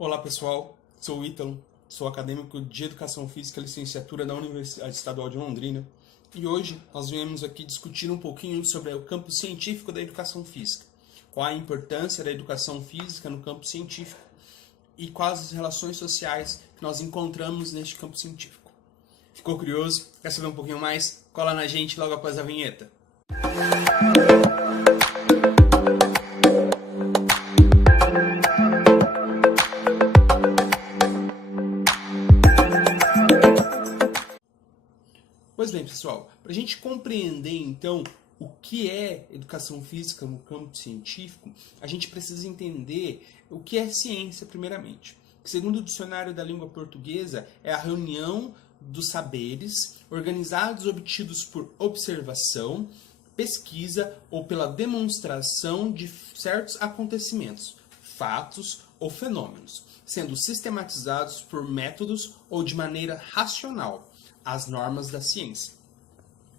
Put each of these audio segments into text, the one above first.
Olá pessoal, sou o Ítalo, sou acadêmico de Educação Física, licenciatura da Universidade Estadual de Londrina, e hoje nós viemos aqui discutir um pouquinho sobre o campo científico da educação física, qual a importância da educação física no campo científico e quais as relações sociais que nós encontramos neste campo científico. Ficou curioso? Quer saber um pouquinho mais? Cola na gente logo após a vinheta. Pois bem, pessoal, para a gente compreender então o que é educação física no campo científico, a gente precisa entender o que é ciência primeiramente. Segundo o dicionário da língua portuguesa, é a reunião dos saberes organizados obtidos por observação, pesquisa ou pela demonstração de certos acontecimentos, fatos ou fenômenos, sendo sistematizados por métodos ou de maneira racional, as normas da ciência.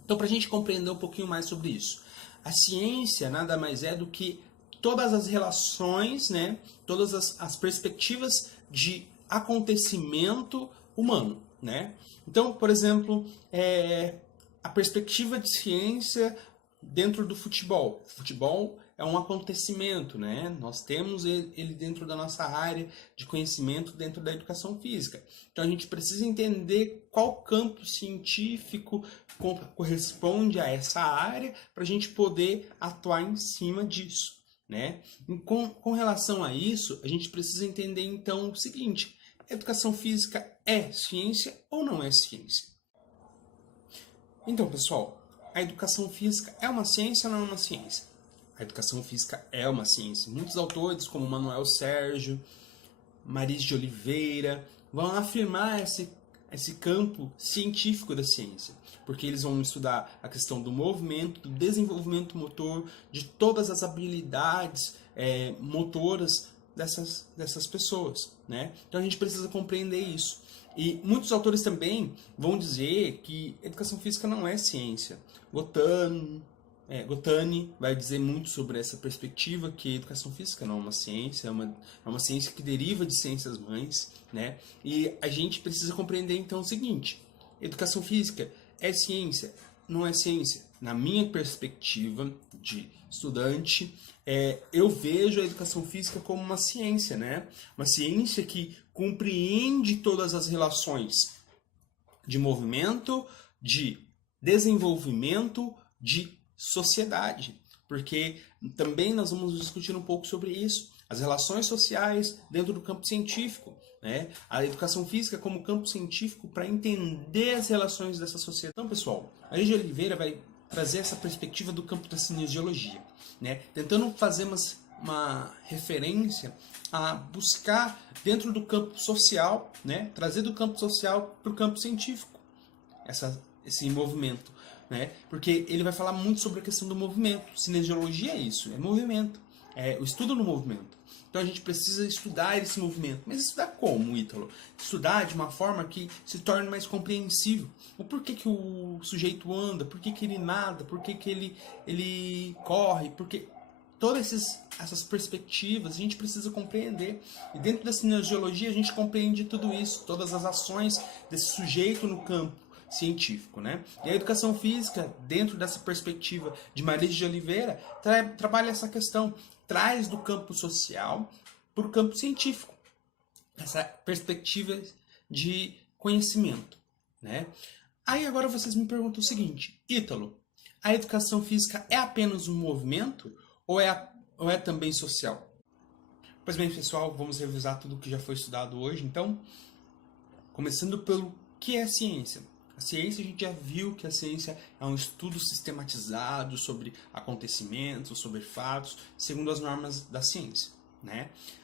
Então, para a gente compreender um pouquinho mais sobre isso, a ciência nada mais é do que todas as relações, todas as perspectivas de acontecimento humano, Então, por exemplo, a perspectiva de ciência dentro do futebol. O futebol é um acontecimento, Nós temos ele dentro da nossa área de conhecimento dentro da educação física. Então a gente precisa entender qual campo científico corresponde a essa área para a gente poder atuar em cima disso, E com relação a isso, a gente precisa entender então o seguinte: educação física é ciência ou não é ciência? Então, pessoal, a educação física é uma ciência ou não é uma ciência? A educação física é uma ciência. Muitos autores, como Manuel Sérgio, Maris de Oliveira, vão afirmar esse campo científico da ciência, porque eles vão estudar a questão do movimento, do desenvolvimento motor, de todas as habilidades motoras dessas pessoas, Então a gente precisa compreender isso. E muitos autores também vão dizer que educação física não é ciência. Gotani vai dizer muito sobre essa perspectiva, que a educação física não é uma ciência, é uma ciência que deriva de ciências mães, E a gente precisa compreender então o seguinte: educação física é ciência, não é ciência? Na minha perspectiva de estudante, eu vejo a educação física como uma ciência, Uma ciência que compreende todas as relações de movimento, de desenvolvimento, de sociedade, porque também nós vamos discutir um pouco sobre isso, as relações sociais dentro do campo científico, A educação física como campo científico para entender as relações dessa sociedade. Então, pessoal, a Maris de Oliveira vai trazer essa perspectiva do campo da cinesiologia, Tentando fazer uma referência a buscar dentro do campo social, Trazer do campo social para o campo científico esse movimento. Porque ele vai falar muito sobre a questão do movimento. Cinesiologia é isso, é movimento, é o estudo no movimento. Então a gente precisa estudar esse movimento. Mas estudar como, Ítalo? Estudar de uma forma que se torne mais compreensível. O porquê que o sujeito anda, por que ele nada, por que ele corre, porque todas essas perspectivas a gente precisa compreender. E dentro da cinesiologia a gente compreende tudo isso, todas as ações desse sujeito no campo científico, E a educação física, dentro dessa perspectiva de Maris de Oliveira, trabalha essa questão, traz do campo social para o campo científico, essa perspectiva de conhecimento, Aí agora vocês me perguntam o seguinte: Ítalo, a educação física é apenas um movimento ou é também social? Pois bem, pessoal, vamos revisar tudo o que já foi estudado hoje, então, começando pelo que é ciência. A ciência, a gente já viu que a ciência é um estudo sistematizado sobre acontecimentos, sobre fatos, segundo as normas da ciência,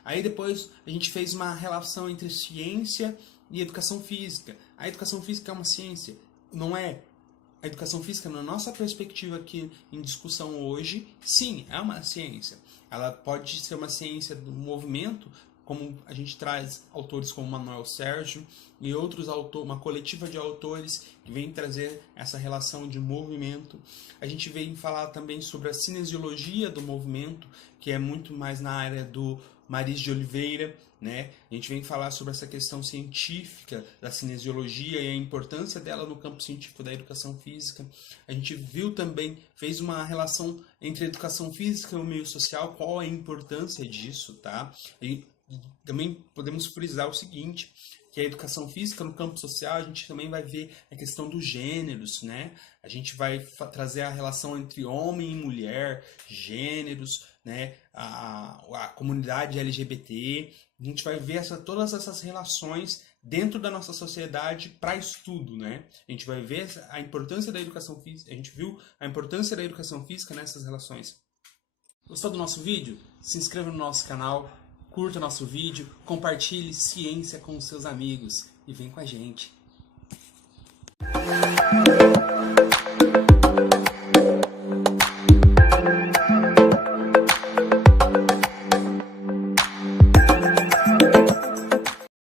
Aí depois a gente fez uma relação entre ciência e educação física. A educação física é uma ciência? Não é? A educação física, na nossa perspectiva aqui em discussão hoje, sim, é uma ciência. Ela pode ser uma ciência do movimento, como a gente traz autores como Manuel Sérgio e outros autores, uma coletiva de autores que vem trazer essa relação de movimento. A gente vem falar também sobre a cinesiologia do movimento, que é muito mais na área do Maris de Oliveira, né? A gente vem falar sobre essa questão científica da cinesiologia e a importância dela no campo científico da educação física. A gente viu também, fez uma relação entre a educação física e o meio social, qual a importância disso, tá? E também podemos frisar o seguinte, que a educação física no campo social, a gente também vai ver a questão dos gêneros, né? A gente vai trazer a relação entre homem e mulher, gêneros, né? A comunidade LGBT. A gente vai ver todas essas relações dentro da nossa sociedade para estudo, né? A gente vai ver a importância da educação física, a gente viu a importância da educação física nessas relações. Gostou do nosso vídeo? Se inscreva no nosso canal, curta nosso vídeo, compartilhe ciência com os seus amigos e vem com a gente.